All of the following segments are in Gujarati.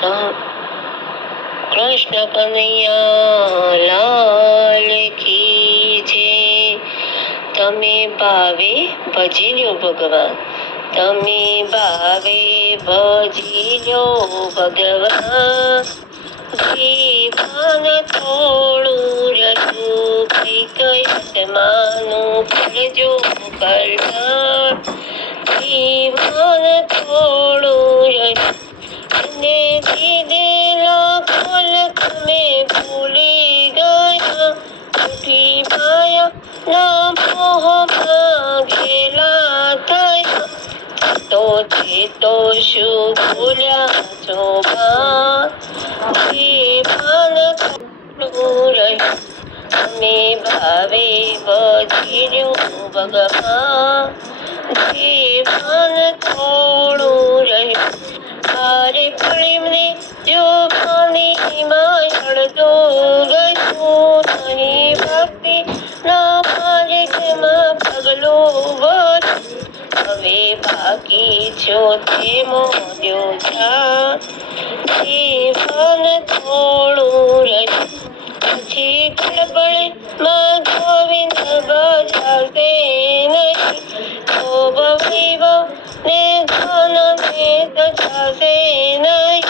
ત- કૃષ્ણ કનૈયા લાલ કી જય. તમે ભાવે ભજી લ્યો ભગવાન, તમે ભાવે ભજી લ્યો ભગવાન. જીવન થોડું રહ્યું કઈક આત્માનું કરજો કલ્યાણ. જીવન થોડું રહ્યું અને દીધેલા ફળ તમે ભૂલી ગયા. ઉઠી માયા ના મોહમાં ઘેલા થયા. તો ચેતો શું ભૂલ્યા છો બા. જીવન થોડું રહ્યું તમે ભાવે ભજી લ્યો ભગવાન. જીવન થોડું રહ્યું મારે પ્રેમને જો પાણીમાં અડધો ગયું. નહીં ભક્તિ ના માર્ગમાં પગલું ભર્યું. હવે બાકી છો તે મોદ્યો જા. જીવન થોડું રહ્યું પછી ગડબડમાં ગોવિંદ બજાવશે નહીં. તો વૈભવ ને ધન ભેદ થશે નહીં.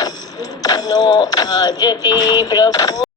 આજથી પ્રભુ